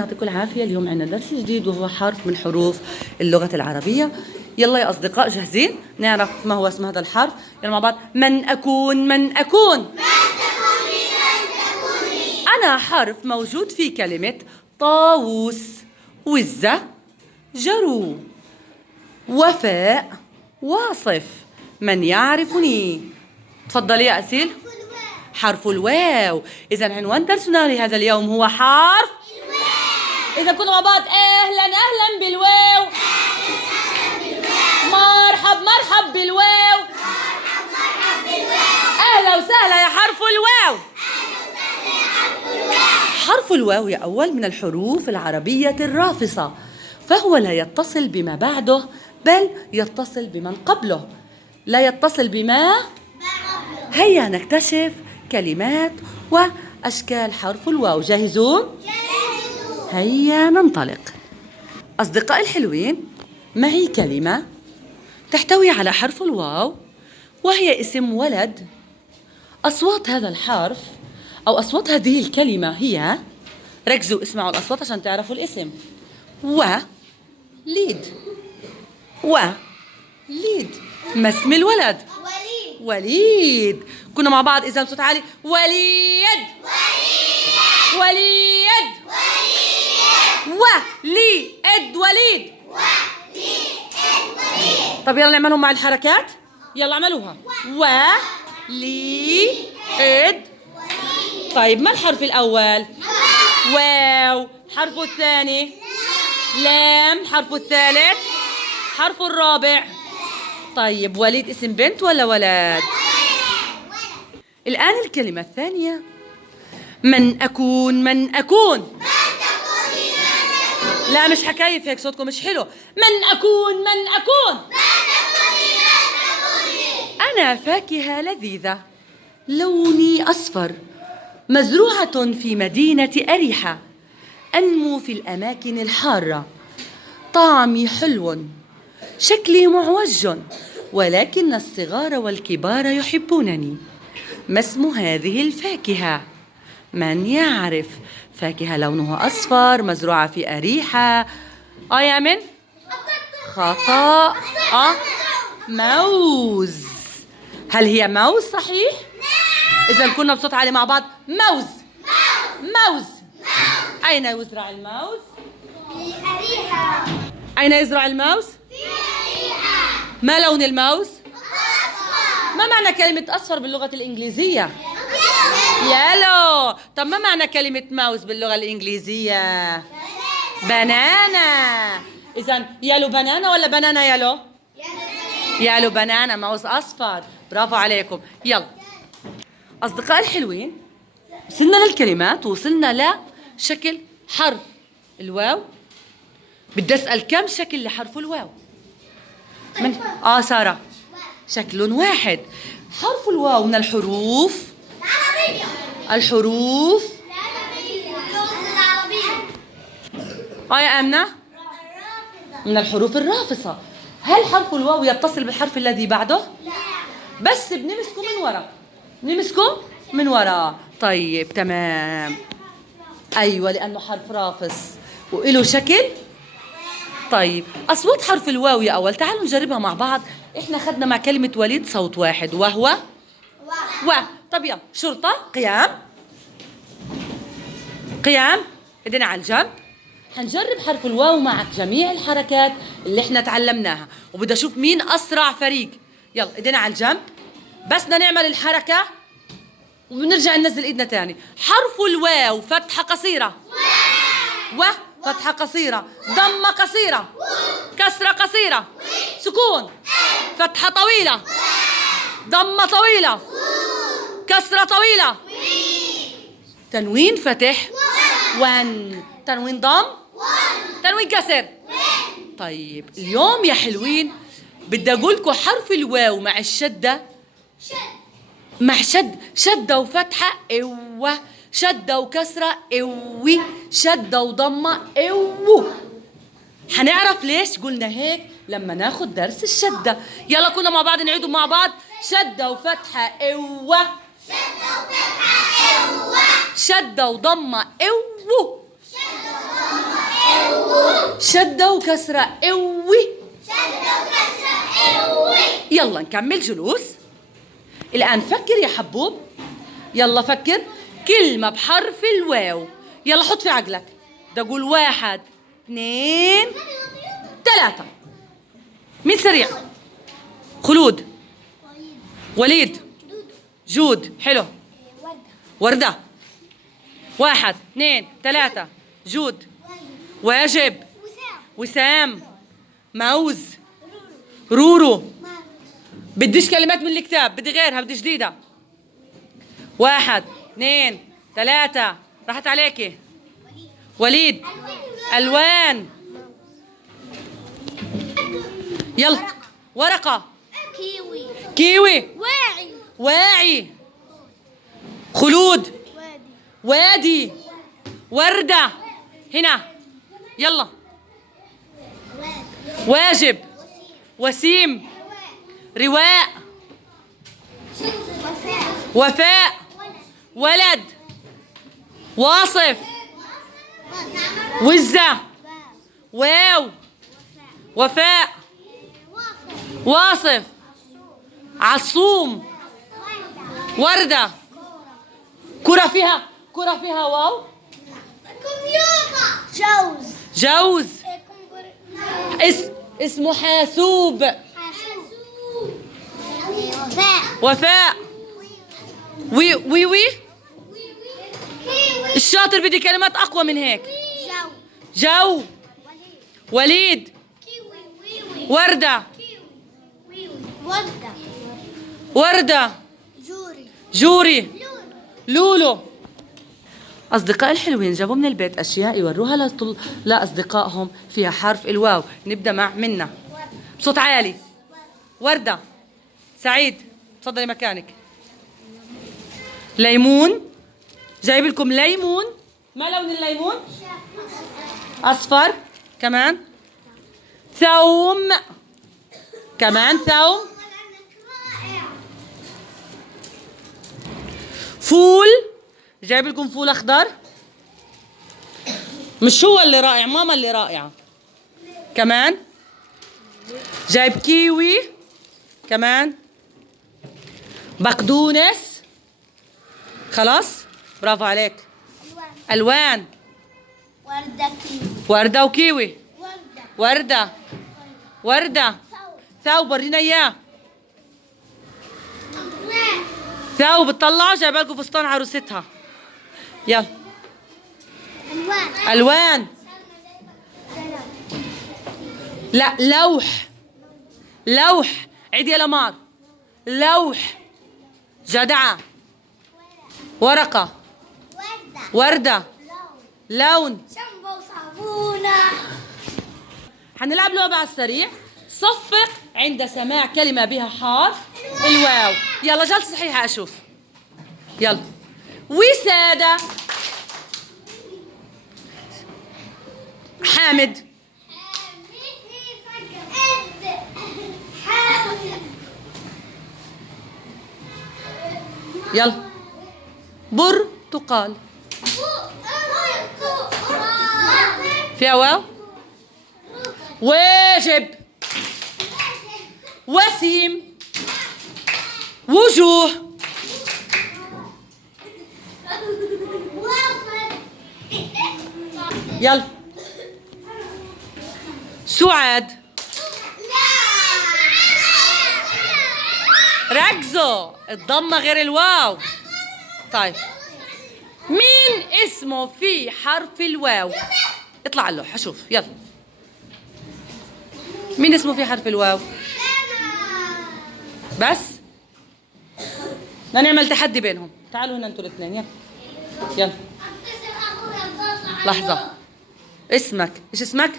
يعطيكم العافية. اليوم عندنا درس جديد وهو حرف من حروف اللغة العربية. يلا يا أصدقاء، جاهزين؟ نعرف ما هو اسم هذا الحرف. يلا مع بعض. من أكون؟ من أكون؟ من تكوني؟ من تكوني؟ أنا حرف موجود في كلمة طاووس، وزة، جرو، وفاء، واصف. من يعرفني؟ تفضلي يا أسيل. حرف الواو. إذا عنوان درسنا لهذا اليوم هو حرف إذا كنا مع بعض. أهلا بالواو. مرحب بالواو. أهلا وسهلا يا حرف الواو. حرف الواو يا أول من الحروف العربية الرافصة، فهو لا يتصل بما بعده بل يتصل بمن قبله، لا يتصل بما. هيا نكتشف كلمات وأشكال حرف الواو. جاهزون؟ هيا ننطلق. أصدقائي الحلوين، معي كلمة تحتوي على حرف الواو وهي اسم ولد. أصوات هذا الحرف أو أصوات هذه الكلمة هي، ركزوا اسمعوا الأصوات عشان تعرفوا الاسم. وليد. وليد. ما اسم الولد؟ وليد. كنا مع بعض إذا بصوت عالي. وليد. وليد. وليد. طب يلا نعملهم مع الحركات. يلا اعملوها. وليد. طيب ما الحرف الأول؟ واو. حرف الثاني؟ لام. حرف الثالث؟ حرف الرابع؟ طيب وليد اسم بنت ولا ولد؟ الآن الكلمة الثانية. من أكون؟ من أكون؟ لا مش حكايف هيك، صوتكم مش حلو. من أكون؟ من أكون؟ أنا فاكهة لذيذة، لوني أصفر، مزروعة في مدينة أريحة، أنمو في الأماكن الحارة، طعمي حلو، شكلي معوج، ولكن الصغار والكبار يحبونني. ما اسم هذه الفاكهة؟ من يعرف؟ فاكهة لونها أصفر، مزروعة في أريحة. يا من؟ خطأ. موز. هل هي موز صحيح؟ إذا كنا بصوت عالي مع بعض. موز. موز. أين يزرع الموز؟ في أريحة. أين يزرع الموز؟ في أريحة. ما لون الموز؟ أصفر. ما معنى كلمة أصفر باللغة الإنجليزية؟ يالو. طب ما معنى كلمة ماوس باللغة الإنجليزية؟ بنانا. إذن يالو بنانا ولا بنانا يالو؟ يالو بنانا. ماوس أصفر. برافو عليكم. يلا أصدقائي الحلوين، وصلنا للكلمات ووصلنا لشكل حرف الواو. بدي أسأل كم شكل لحرف الواو؟ من سارة. شكل واحد. حرف الواو من الحروف يا أمنة من الحروف الرافصة. هل حرف الواو يتصل بالحرف الذي بعده؟ لا، بس بنمسكه من وراء. نمسكه من وراء. طيب تمام. أيوة، لأنه حرف رافص وإله شكل. طيب أصوات حرف الواو يا أول، تعالوا نجربها مع بعض. إحنا خدنا مع كلمة وليد صوت واحد وهو طب يلا. شرطة. قيام. قيام. ايدينا على الجنب. حنجرب حرف الواو مع جميع الحركات اللي احنا تعلمناها، وبدي اشوف مين اسرع فريق. يلا ايدينا على الجنب، بس بدنا نعمل الحركة وبنرجع ننزل ايدنا تاني. حرف الواو فتحة قصيرة، فتحة قصيرة، ضمة قصيرة، كسرة قصيرة، سكون، فتحة طويلة، ضمة طويلة، كسرة طويلة، تنوين فتح، تنوين ضم، تنوين كسر. طيب اليوم يا حلوين بدي أقول لكم حرف الواو مع الشدة، مع شدة وفتحة شدة وكسرة شدة وضمة حنعرف ليش قلنا هيك لما ناخد درس الشدة. يلا كنا مع بعض نعيدوا مع بعض. شدة وفتحة شدة وضمة شدة وكسرة قوي. شدة وكسرة قوي. يلا نكمل جلوس. الآن فكر يا حبوب، يلا فكر كلمة بحرف الواو. يلا حط في عقلك. بدي أقول 1 2 3. مين سريع؟ خلود، وليد، جود. حلو. وردة. 1 2 3. جود. واجب. وسام. موز. رورو. بديش كلمات من الكتاب، بدي غيرها، بدي جديدة. 1 2 3. راحت عليكي. وليد. ألوان. يلا. ورقة. كيوي. كيوي. واعي. واعي. خلود. وادي. وردة. هنا. يلا. واجب. وسيم. رواء. وفاء. ولد. واصف. وزة. واو. وفاء. واصف. عصوم. وردة. كرة فيها واو. جوز. جوز. اسمه حاسوب. وفاء. وي. الشاطر بدي كلمات أقوى من هيك. جو. وليد. وردة. وردة. جوري. لولو. أصدقائي الحلوين جابوا من البيت أشياء يوروها لأصدقائهم فيها حرف الواو. نبدأ مع منا بصوت عالي. وردة. سعيد تفضلي مكانك. ليمون. جايب لكم ليمون. ما لون الليمون؟ أصفر. كمان ثوم. كمان ثوم. فول. جايب لكم فول أخضر. مش هو اللي رائع، ماما اللي رائعة. كمان جايب كيوي. كمان بقدونس. خلاص برافو عليك. ألوان. وردة وكيوي. وردة. وردة. ثوب ورينا إياه. ثوب بتطلعوا جايبه لكم فستان عروستها. يلا. ألوان. لا لوح. لوح. عيد يا لمار. لوح. جدعة. ورقة. وردة. لون. شامبو وصابونة. حنلعب لعبة على السريع. صفق عند سماع كلمة بها حرف الواو. يلا جلسة صحيحة أشوف. يلا. وسادة. حامد. يلا. برتقال. فيها واو. واجب. وسيم. وجوه. يلا. سعاد. ركزوا، الضمة غير الواو. طيب مين اسمه في حرف الواو؟ اطلع اللوحة شوف. يلا. مين اسمه في حرف الواو؟ بس بدنا نعمل تحدي بينهم. تعالوا هنا انتوا الاثنين. يلا يلا. لحظة. اسمك ايش اسمك؟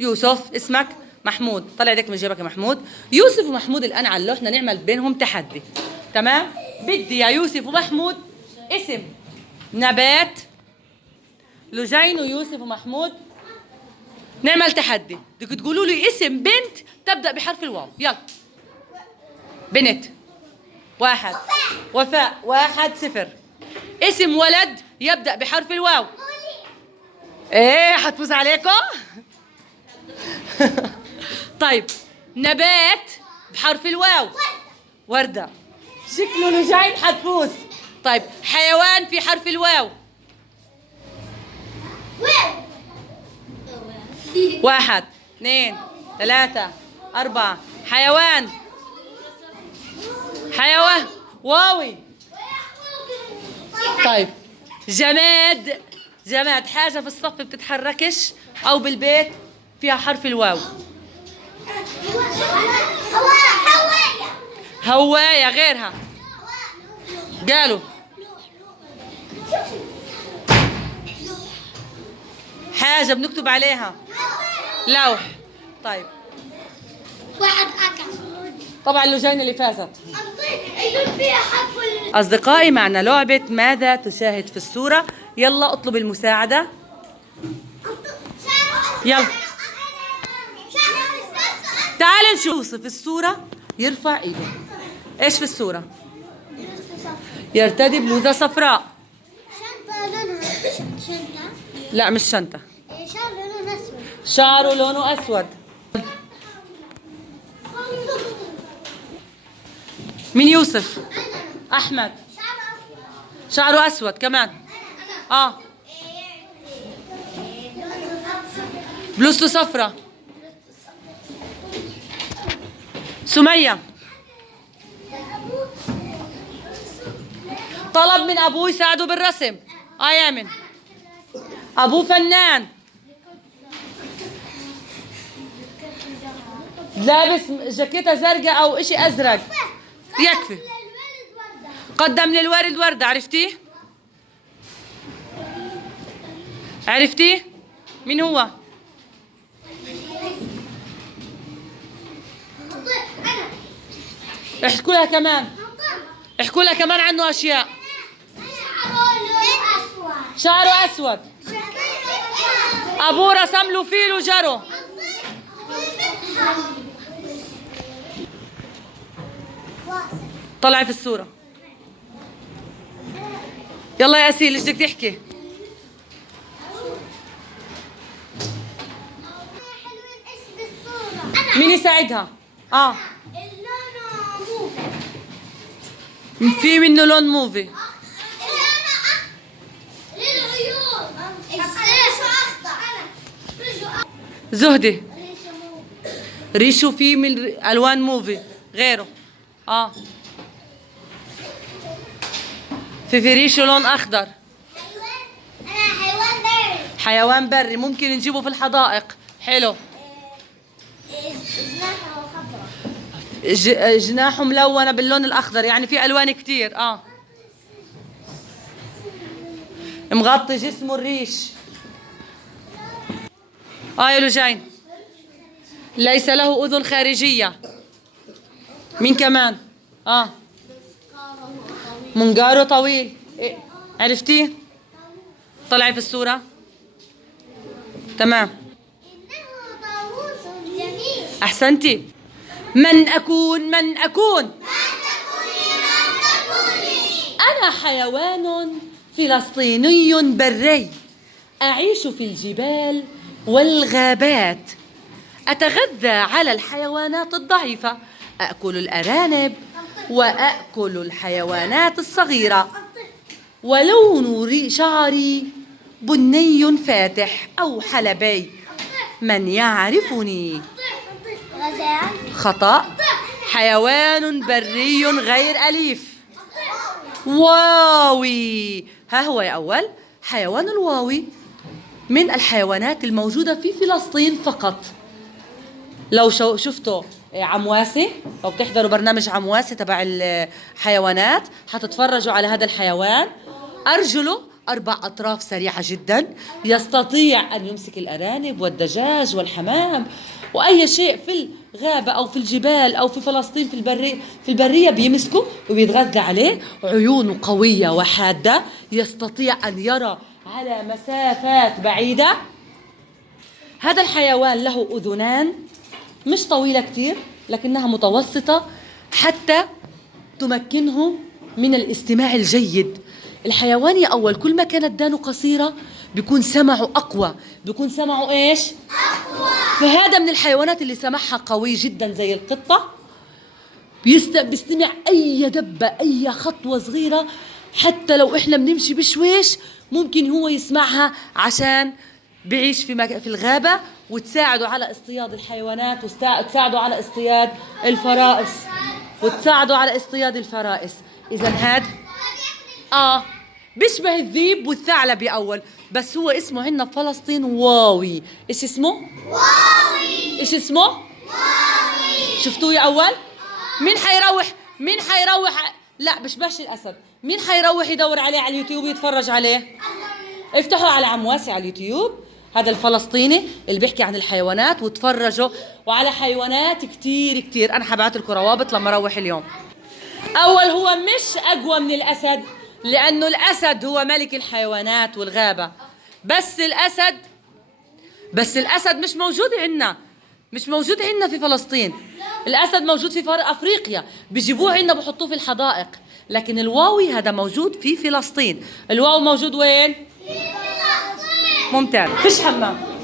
يوسف. اسمك محمود. طلع يدك من جيبك يا محمود. يوسف ومحمود الآن على اللوحة نعمل بينهم تحدي. تمام؟ بدي يا يوسف ومحمود اسم نبات. لجين ويوسف ومحمود نعمل تحدي. بدكم تقولوا لي اسم بنت تبدأ بحرف الواو. يلا. بنت. 1. وفاء. 1-0. اسم ولد يبدأ بحرف الواو. ايه حتفوز عليكم؟ طيب، نبات بحرف الواو. وردة. شكله لجين حتفوز. طيب، حيوان في حرف الواو. 1 2 3 4. حيوان. حيوان واوي. طيب، جماد. جماد حاجة في الصف بتتحركش أو بالبيت فيها حرف الواو. هواية غيرها. قالوا حاجة بنكتب عليها. لوح. طيب، واحد أكل. طبعا اللجين اللي فازت. اللون فيها حرف أصدقائي، معنا لعبة ماذا تشاهد في الصورة. يلا اطلب المساعدة. يلا تعال نشوف في الصورة. يرفع ايده. ايش في الصورة؟ يرتدي بلوزة صفراء. شنطة لونها شنطة. لا مش شنطة. شعر لونه أسود. شعره لونه أسود. مين يوسف؟ أحمد. شعره أسود كمان. بلوزته صفراء. سمية طلب من أبوه يساعده بالرسم. يامن. أبوه فنان. لابس جاكيتة زرقاء أو إشي أزرق. يكفي. قدم للوالد وردة. عرفتيه؟ عرفتيه؟ مين هو؟ احكوا لها كمان. احكوا لها كمان عنه أشياء. شعره أسود. أبوه رسم له فيل وجرو. طلعي في الصورة. يلا يا أسيل، ايش بدك تحكي؟ مين يساعدها؟ في منه لون موفي. زهدي. ريشو فيه من الوان موفي غيره. في ريشو لون اخضر. حيوان بري. حيوان بري ممكن نجيبه في الحدائق. حلو. جناحه ملونة باللون الأخضر، يعني في ألوان كتير. مغطي جسمه الريش. يا لجين. ليس له أذن خارجية. مين كمان؟ منقاره طويل. عرفتيه؟ طلعي في الصورة. تمام. إنه طاووس جميل. أحسنتي. من أكون؟ من أكون؟ أنا حيوان فلسطيني بري، أعيش في الجبال والغابات، أتغذى على الحيوانات الضعيفة، أأكل الأرانب وأأكل الحيوانات الصغيرة، ولون شعري بني فاتح أو حلبي. من يعرفني؟ خطأ. حيوان بري غير أليف. واوي. ها هو يا أول. حيوان الواوي من الحيوانات الموجودة في فلسطين فقط. لو شفتوا عمواسي، لو بتحضروا برنامج عمواسي تبع الحيوانات حتتفرجوا على هذا الحيوان. أرجله 4 أطراف سريعة جدا، يستطيع أن يمسك الأرانب والدجاج والحمام وأي شيء في الغابة أو في الجبال أو في فلسطين في البرية بيمسكه وبيتغذى عليه. عيونه قوية وحادة، يستطيع أن يرى على مسافات بعيدة. هذا الحيوان له أذنان مش طويلة كتير لكنها متوسطة حتى تمكنه من الاستماع الجيد. الحيوان يا أول كل ما كانت دانه قصيرة بيكون سمعه أقوى، بيكون سمعه إيش؟ أقوى. فهذا من الحيوانات اللي سمعها قوي جدا زي القطة. بيستمع أي دبة، أي خطوة صغيرة، حتى لو إحنا بنمشي بشويش ممكن هو يسمعها، عشان بعيش في الغابة، وتساعده على اصطياد الحيوانات، وتساعده على اصطياد الفرائس، إذا هذا بيشبه الذيب والثعلب أول، بس هو اسمه عندنا بفلسطين واوي. إيش اسمه؟ واوي. إيش اسمه؟ واوي. شفتوه يا أول؟ مين حيروح لا بشبهش الأسد. مين حيروح يدور عليه على اليوتيوب ويتفرج عليه؟ افتحوا على عمواسي على اليوتيوب، هذا الفلسطيني اللي بيحكي عن الحيوانات، وتفرجوا وعلى حيوانات كتير كتير. أنا حبعت لكم روابط لما أروح اليوم. أول هو مش أقوى من الأسد، لأنه الأسد هو ملك الحيوانات والغابة، بس الأسد مش موجود عندنا في فلسطين. الأسد موجود في أفريقيا، بيجيبوه عندنا بحطوه في الحدائق، لكن الواوي هذا موجود في فلسطين. الواو موجود وين؟ في فلسطين. ممتاز. فيش حمام.